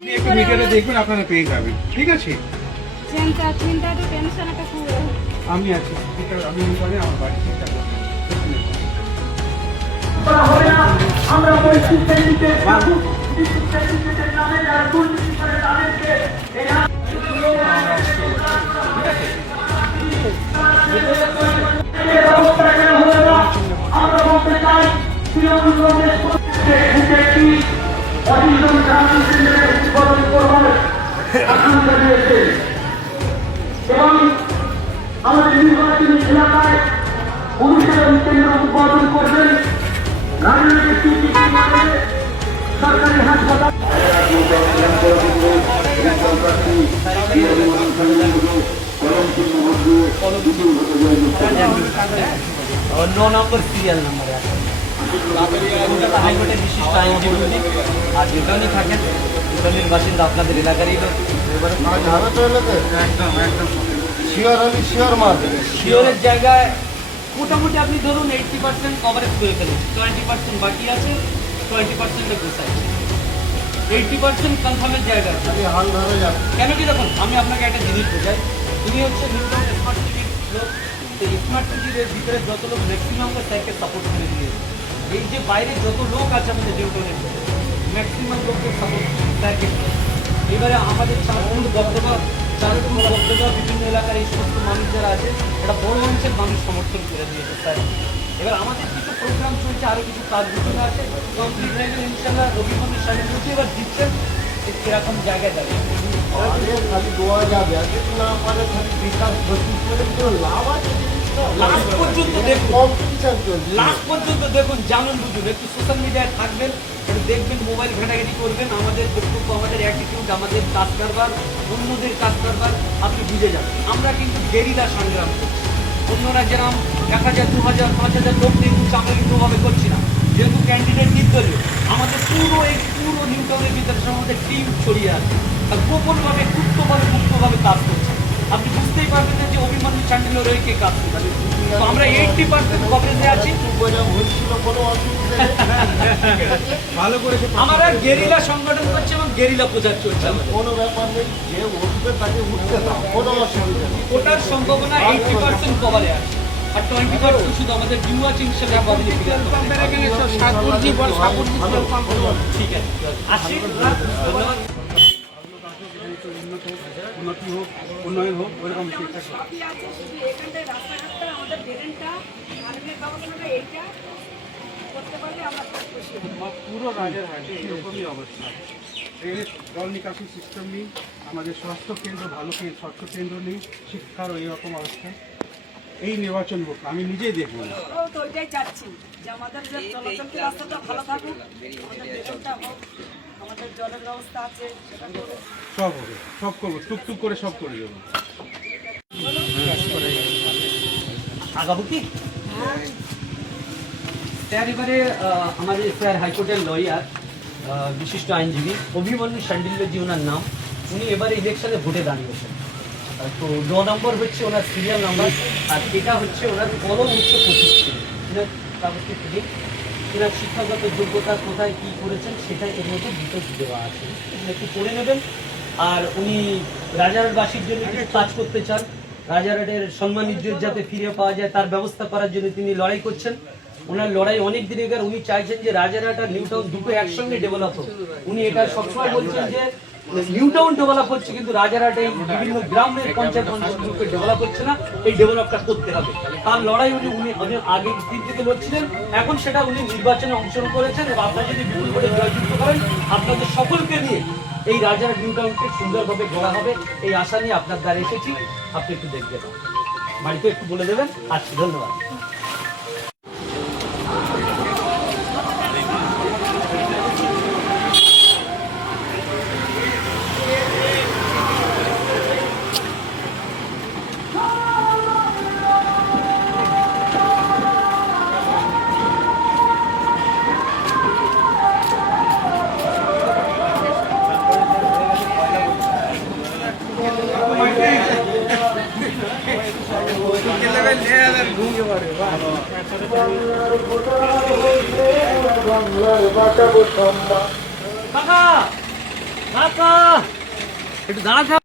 একটু মিটারে দেখবেন, আপনারা পেয়ে যাবেন। ঠিক আছে, আমি আছি। আমি ওখানে আমার বাড়ি চেষ্টা করবো। আমরা ওই সিস্টেমের নামে যারা দুর্নীতি করে তাদেরকে আমরা বলতে চাই তৃণমূল কংগ্রেস অভিযোগ রাজনীতির উদ্বোধন করবার আশঙ্কা রয়েছে এবং আমাদের নির্বাচনী এলাকায় অনুশীলন কেন্দ্র উদ্বোধন করবেন রাজনৈতিক সরকারি হাসপাতাল और 9 नंबर सीरियल नंबर है হাইকোর্টের বিশিষ্ট আইনজীবী আর যেখানে থাকেন সেখানের বাসিন্দা আপনাদের এলাকারই লোক। এবারে শিওরের জায়গায় মোটামুটি আপনি ধরুন 80% কভারেজ করে ফেলেন, 20% বাকি আছে, 20% গোছায়, 80% কনফার্মের জায়গা আছে। কেন কি দেখুন, আমি আপনাকে একটা জিনিস বোঝাই, তুমি হচ্ছে স্মার্ট সিটির লোক, তো স্মার্ট সিটির ভিতরে যত লোক ম্যাক্সিমাম স্যারকে সাপোর্ট করে দিয়েছে। এই যে বাইরে যত লোক আছে আমাদের ডিউটনের ম্যাক্সিমাম লোককে সাপোর্ট স্যারকে। এবারে আমাদের চারপুর বক্তব্য বিভিন্ন এলাকার এই সমস্ত মানুষ যারা আছে এটা বড় অংশের মানুষ সমর্থন করে দিয়েছে স্যার। এবার আমাদের কিছু প্রোগ্রাম চলছে, আরও কিছু কাজ গুছিয়ে আছে, কমপ্লিট হয়ে গেলে ইনশাল্লাহ রবিবারের সামনে বলছি এবার দিচ্ছেন সেরকম জায়গায় দাঁড়িয়ে খালি দোয়া যাবে আর কিছু না পারে খালি বিকাশ লাভ আছে। লাস্ট পর্যন্ত দেখুন, লাস্ট পর্যন্ত দেখুন, জানুন বুঝুন, একটু সোশ্যাল মিডিয়ায় থাকবেন, একটু দেখবেন, মোবাইল ঘাটাঘাটি করবেন, আমাদের বক্তব্য, আমাদের অ্যাটিটিউড, আমাদের কাজ কারবার, অন্যদের কাজ কারবার আপনি বুঝে যাবেন। আমরা কিন্তু গেরিলা সংগ্রাম করছি, অন্যরা যেরকম 1000, 2000, 5000 লোক নিয়ে আমরা কিন্তু ওভাবে করছি না। যেহেতু ক্যান্ডিডেট নির্দলীয়, আমাদের পুরো নিউ টাউনের ভিতরে আমাদের টিম ছড়িয়ে আছে, আর গোপনভাবে মুক্তভাবে কাজ করছে। আপনি বুঝতেই পারবেন না যে অভিমন্যু চ্যান্ডেলের রয়ে কে কাজ করছে। তো আমরা 80% কভারেজে আছি। ভালো করেছে। আমরা গেরিলা সংগঠন করছে এবং গেরিলা প্রচার চলছে। কোনো ব্যাপার নেই, যে উঠবে তাকে উঠতে দাও, কোনো অসুবিধা নেই। ওটার সম্ভাবনা 80% কভারে আছে, আর 20% শুধু আমাদের ডিউ আছে। ইনশাআল্লাহ ঠিক আছে, আসি, ধন্যবাদ। উন্নতি হোক, উন্নয়ন হোক, ওইরকম চেষ্টা করি। সবই আছে, শুধু এখানটায় রাস্তাঘাটটা আমাদের ড্রেনটা পানীয় ব্যবস্থাটা এইটা করতে পারলে আমরা খুব খুশি হব। পুরো রাজের হাটে এরকমই অবস্থা। ড্রেনের জল নিকাশি সিস্টেম নেই, আমাদের স্বাস্থ্য কেন্দ্র ভালো স্বাস্থ্য কেন্দ্র নেই, শিক্ষারও এইরকম অবস্থা। এই নির্বাচন হোক, আমি নিজেই দেখব না। আমরাও তো ওইটাই চাচ্ছি যে আমাদের যে চলাচলতি রাস্তাটা ভালো থাকুক, আমাদের ড্রেনটা হোক, আমাদের জলের ব্যবস্থা আছে সেটা করুক। সব হবে, সব করবো, টুকটুক করে সব করে দেবো। আগাবো কি স্যার? এবারে আমাদের স্যার হাইকোর্টের লয়ার, বিশিষ্ট আইনজীবী অভিমন্যু শান্ডিল্যজি ওনার নাম, উনি এবারে ইলেকশনে ভোটে দাঁড়িয়েছেন। তো 9 নম্বর হচ্ছে ওনার সিরিয়াল নাম্বার, আর এটা হচ্ছে ওনার কলম হচ্ছে 25 কাগজটি থেকে ওনার শিক্ষাগত যোগ্যতা কোথায় কী করেছেন সেটা এর মধ্যে ডিটেলস দেওয়া আছে, একটু পড়ে নেবেন। আর উনি রাজারহাটবাসীর জন্য কিছু কাজ করতে চান, রাজারহাটের সম্মান ইজ্জত যাতে ফিরে পাওয়া যায় তার ব্যবস্থা করার জন্য তিনি লড়াই করছেন। ওনার লড়াই অনেক দিনের, উনি চাইছেন যে রাজারহাট আর নিউ টাউন দুটো একসঙ্গে ডেভেলপ হোক। উনি এটা সবসময় বলছেন যে নিউ টাউন ডেভেলপ হচ্ছে কিন্তু রাজারহাটে বিভিন্ন গ্রামের পঞ্চায়েত অঞ্চলগুলোকে ডেভেলপ হচ্ছে না, এই ডেভেলপটা করতে হবে। তার লড়াই উনি আগে দিন থেকে লড়ছিলেন, এখন সেটা উনি নির্বাচনে অংশগ্রহণ করেছেন। এবং আপনারা যদি বিপুল করে জয়যুক্ত করেন, আপনাদের সকলকে নিয়ে এই রাজারহাট নিউ টাউনকে সুন্দরভাবে গড়া হবে, এই আশা নিয়ে আপনার দ্বারা এসেছি। আপনি একটু দেখবেন, বাড়িতে একটু বলে দেবেন। আচ্ছা, ধন্যবাদ। বাংলার বাঁচাবো সম্মান। কাকা একটু দাঁড়াতে